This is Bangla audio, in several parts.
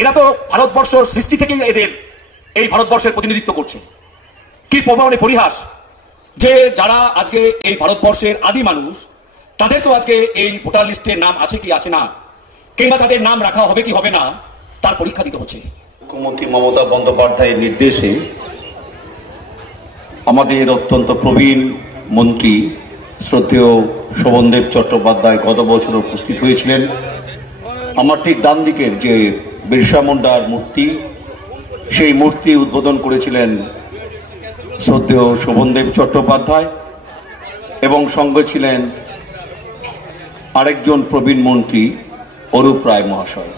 এরা তো ভারতবর্ষ সৃষ্টি থেকেই এদের এই ভারতবর্ষের প্রতিনিধিত্ব করছে। কি প্রমাণে পরিহাস যে যারা আজকে এই ভারতবর্ষের আদি মানুষ, তাদের তো আজকে এই ভোটার লিস্টে নাম আছে কি আছে না, কিংবা তাদের নাম রাখা হবে কি হবে না, তার পরীক্ষা দিতে হচ্ছে। মুখ্যমন্ত্রী মমতা বন্দ্যোপাধ্যায়ের নির্দেশে আমাদের অত্যন্ত প্রবীণ মন্ত্রী শ্রদ্ধেয় শোভনদেব চট্টোপাধ্যায় গত বছর উপস্থিত হয়েছিলেন। আমার ঠিক ডান দিকের যে বিরসা মুন্ডার মূর্তি, সেই মূর্তি উদ্বোধন করেছিলেন শ্রদ্ধেয় শোভনদেব চট্টোপাধ্যায়, এবং সঙ্গে ছিলেন আরেকজন প্রবীণ মন্ত্রী অরূপ রায় মহাশয়,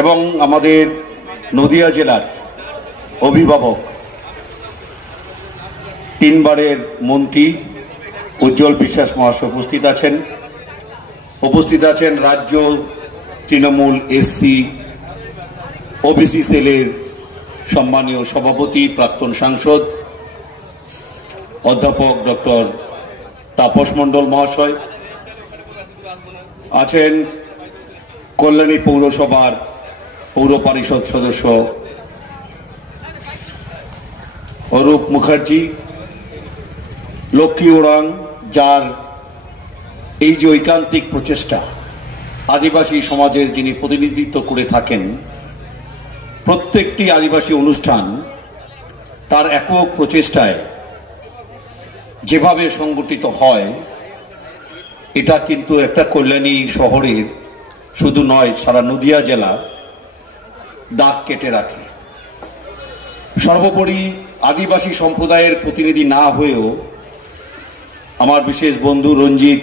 এবং আমাদের নদিয়া জেলার অভিভাবক তিনবারের মন্ত্রী উজ্জ্বল বিশ্বাস মহাশয় উপস্থিত আছেন রাজ্য তৃণমূল এসসি ওবিসি সেলের সম্মানীয় সভাপতি প্রাক্তন সাংসদ অধ্যাপক ডক্টর তাপস মণ্ডল মহাশয়, আছেন কল্যাণী পৌরসভার পৌর পরিষদ সদস্য অরূপ মুখার্জি, লক্ষ্মী ওরাং, যার এই যে ঐকান্তিক প্রচেষ্টা, আদিবাসী সমাজের যিনি প্রতিনিধিত্ব করে থাকেন, প্রত্যেকটি আদিবাসী অনুষ্ঠান তার একক প্রচেষ্টায় যেভাবে সংগঠিত হয়, এটা কিন্তু একটা কল্যাণী শহরের শুধু নয়, সারা নদিয়া জেলা দাগ কেটে রাখে। সর্বোপরি আদিবাসী সম্প্রদায়ের প্রতিনিধি না হয়েও আমার বিশেষ বন্ধু রঞ্জিত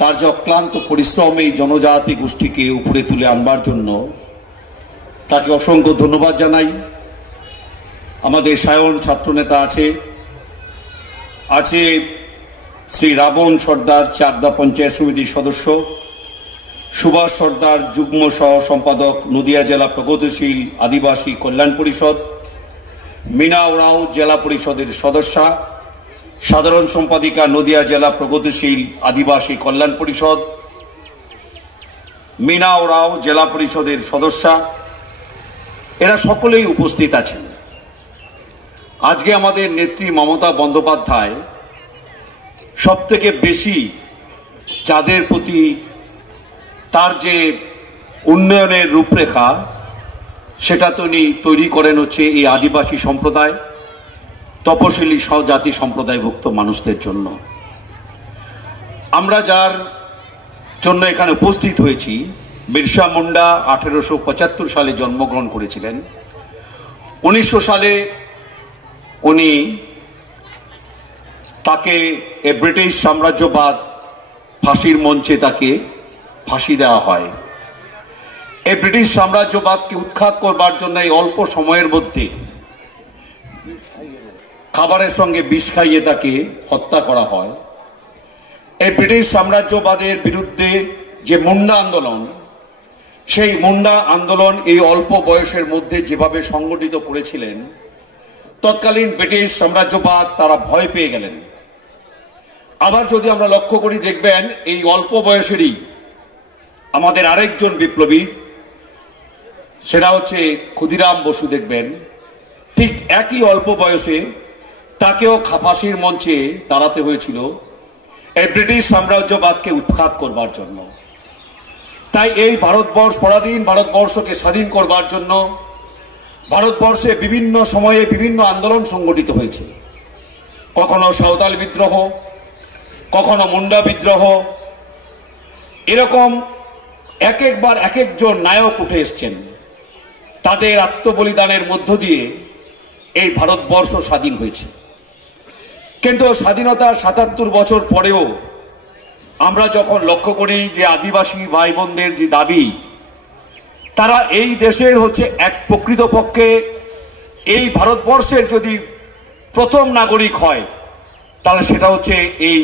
তার যে অক্লান্ত পরিশ্রম এই জনজাতি গোষ্ঠীকে উপরে তুলে আনবার জন্য, তাকে অসংখ্য ধন্যবাদ জানাই। আমাদের সায়ন ছাত্রনেতা আছে শ্রী রাবণ সর্দার, চাকদা পঞ্চায়েত সমিতির সদস্য, সুভাষ সর্দার যুগ্ম সহ সম্পাদক, নদিয়া জেলা প্রগতিশীল আদিবাসী কল্যাণ পরিষদ, মিনা ওরাও জেলা পরিষদের সদস্যা, সাধারণ সম্পাদিকা নদিয়া জেলা প্রগতিশীল আদিবাসী কল্যাণ পরিষদ, মিনা ওরাও জেলা পরিষদের সদস্যা, এরা সকলেই উপস্থিত আছেন। আজকে আমাদের নেত্রী মমতা বন্দ্যোপাধ্যায় সবথেকে বেশি যাদের প্রতি তার যে উন্নয়নের রূপরেখা, সেটা তিনি তৈরি করেন হচ্ছে এই আদিবাসী সম্প্রদায়, তপশিলি জাতি সম্প্রদায়ভুক্ত মানুষদের জন্য। আমরা যার জন্য এখানে উপস্থিত হয়েছি, বিরসা মুন্ডা 1875 সালে জন্মগ্রহণ করেছিলেন। 1900 সালে উনি তাকে ব্রিটিশ সাম্রাজ্যবাদ ফাঁসির মঞ্চে তাকে ফাঁসি দেওয়া হয়। এই ব্রিটিশ সাম্রাজ্যবাদকে উৎখাত করবার জন্য এই অল্প সময়ের মধ্যে খাবারের সঙ্গে বিষ খাইয়ে তাকে হত্যা করা হয়। এই ব্রিটিশ সাম্রাজ্যবাদের বিরুদ্ধে যে মুন্ডা আন্দোলন, সেই মুন্ডা আন্দোলন এই অল্প বয়সের মধ্যে যেভাবে সংগঠিত করেছিলেন, তৎকালীন ব্রিটিশ সাম্রাজ্যবাদ তারা ভয় পেয়ে গেলেন। আবার যদি আমরা লক্ষ্য করি, দেখবেন এই অল্প বয়সেরই আমাদের আরেকজন বিপ্লবী, সেটা হচ্ছে ক্ষুদিরাম বসু, দেখবেন ঠিক একই অল্প বয়সে তাকেও ফাঁসির মঞ্চে দাঁড়াতে হয়েছিল এই ব্রিটিশ সাম্রাজ্যবাদকে উৎখাত করবার জন্য। তাই এই পরাধীন ভারতবর্ষকে স্বাধীন করবার জন্য ভারতবর্ষে বিভিন্ন সময়ে বিভিন্ন আন্দোলন সংগঠিত হয়েছে। কখনো সাঁওতাল বিদ্রোহ, কখনো মুন্ডা বিদ্রোহ, এরকম একবার এক একজন নায়ক উঠে এসছেন। তাদের আত্মবলিদানের মধ্য দিয়ে এই ভারতবর্ষ স্বাধীন হয়েছে। কিন্তু স্বাধীনতার ৭৭ বছর পরেও আমরা যখন লক্ষ্য করি যে আদিবাসী ভাই বোনদের যে দাবি, তারা এই দেশের হচ্ছে এক প্রকৃতপক্ষে এই ভারতবর্ষের যদি প্রথম নাগরিক হয়, তাহলে সেটা হচ্ছে এই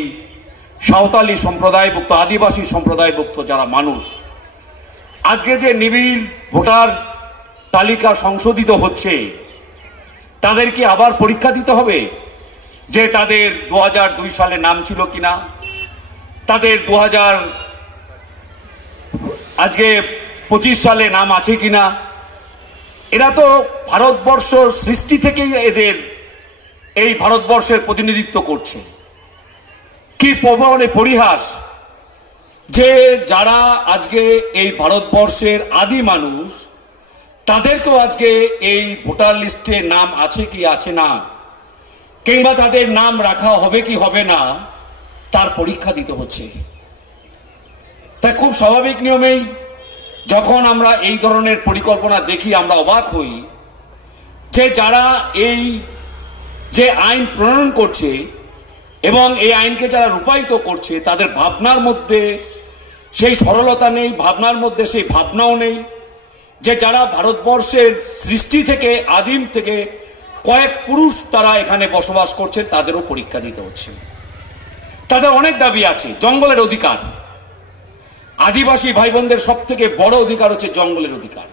সাঁওতালি সম্প্রদায়ভুক্ত আদিবাসী সম্প্রদায়ভুক্ত যারা মানুষ। আজকে যে নিবিড় ভোটার তালিকা সংশোধিত হচ্ছে, তাদেরকে আবার পরীক্ষা দিতে হবে যে তাদের 2002 সালে নাম ছিল কিনা, তাদের আজকে 25 সালে নাম আছে কিনা। এরা তো ভারতবর্ষ সৃষ্টি থেকেই এদের এই ভারতবর্ষের প্রতিনিধিত্ব করছে। কি প্রবল পরিহাস যে যারা আজকে এই ভারতবর্ষের আদি মানুষ তাদেরকেও আজকে এই ভোটার লিস্টে নাম আছে কি আছে না, কিংবা তাদের নাম রাখা হবে কি হবে না তার পরীক্ষা দিতে হচ্ছে। তাই খুব স্বাভাবিক নিয়মেই যখন আমরা এই ধরনের পরিকল্পনা দেখি আমরা অবাক হই যে যারা এই যে আইন প্রণয়ন করছে এবং এই আইনকে যারা রূপায়িত করছে তাদের ভাবনার মধ্যে সেই সরলতা নেই, ভাবনার মধ্যে সেই ভাবনাও নেই যে যারা ভারতবর্ষের সৃষ্টি থেকে আদিম থেকে কয়েক পুরুষ তারা এখানে বসবাস করছে তাদেরও পরীক্ষা দিতে হচ্ছে। তাদের অনেক দাবি আছে। জঙ্গলের অধিকার, আদিবাসী ভাই বোনদের সব থেকে বড় অধিকার হচ্ছে জঙ্গলের অধিকার।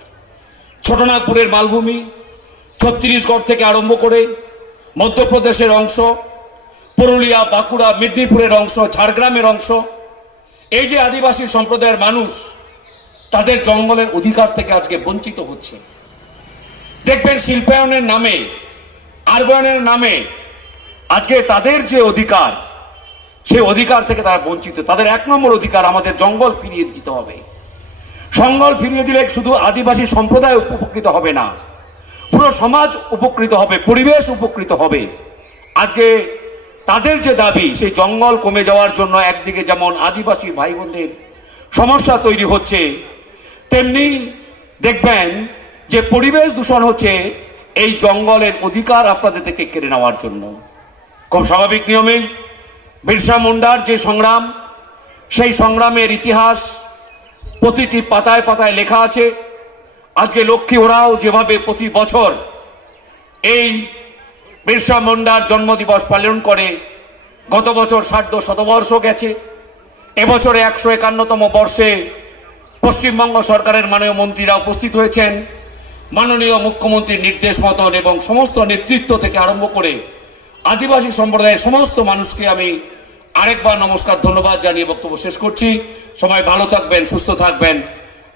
ছোটনাগপুরের মালভূমি, ছত্তিশগড় থেকে আরম্ভ করে মধ্যপ্রদেশের অংশ, পুরুলিয়া, বাঁকুড়া, মেদিনীপুরের অংশ, ঝাড়গ্রামের অংশ, এই যে আদিবাসী সম্প্রদায়ের মানুষ তাদের জঙ্গলের অধিকার থেকে আজকে বঞ্চিত হচ্ছে। দেখবেন শিল্পায়নের নামে, আরবায়নের নামে আজকে তাদের যে অধিকার সেই অধিকার থেকে তারা বঞ্চিত। তাদের 1 নম্বর অধিকার আমাদের জঙ্গল ফিরিয়ে দিতে হবে। জঙ্গল ফিরিয়ে দিলে শুধু আদিবাসী সম্প্রদায় উপকৃত হবে না, পুরো সমাজ উপকৃত হবে, পরিবেশ উপকৃত হবে। আজকে তাদের যে দাবি সেই জঙ্গল কমে যাওয়ার জন্য একদিকে যেমন আদিবাসী ভাই বোনদের সমস্যা তৈরি হচ্ছে, তেমনি দেখবেন যে পরিবেশ দূষণ হচ্ছে এই জঙ্গলের অধিকার আপনাদের থেকে কেড়ে নেওয়ার জন্য। খুব স্বাভাবিক নিয়মেই বিরসা মুন্ডার যে সংগ্রাম, সেই সংগ্রামের ইতিহাস প্রতিটি পাতায় পাতায় লেখা আছে। আজকে লক্ষ্মী ওরাও যেভাবে প্রতি বছর এই বিরসা মুন্ডার জন্মদিবস পালন করে, গত বছর 60 শতবর্ষ গেছে, এবছরে 151তম বর্ষে পশ্চিমবঙ্গ সরকারের মাননীয় মন্ত্রীরা উপস্থিত হয়েছেন। মাননীয় মুখ্যমন্ত্রীর নির্দেশ মতন এবং সমস্ত নেতৃত্ব থেকে আরম্ভ করে আদিবাসী সম্প্রদায়ের সমস্ত মানুষকে আমি আরেকবার নমস্কার, ধন্যবাদ জানিয়ে বক্তব্য শেষ করছি। সবাই ভালো থাকবেন, সুস্থ থাকবেন।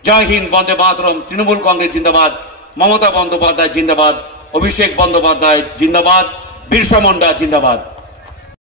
জয় হিন্দ, বন্দে মাতরম। তৃণমূল কংগ্রেস জিন্দাবাদ, মমতা বন্দ্যোপাধ্যায় জিন্দাবাদ, অভিষেক বন্দ্যোপাধ্যায় জিন্দাবাদ, বিরসা মুন্ডা জিন্দাবাদ।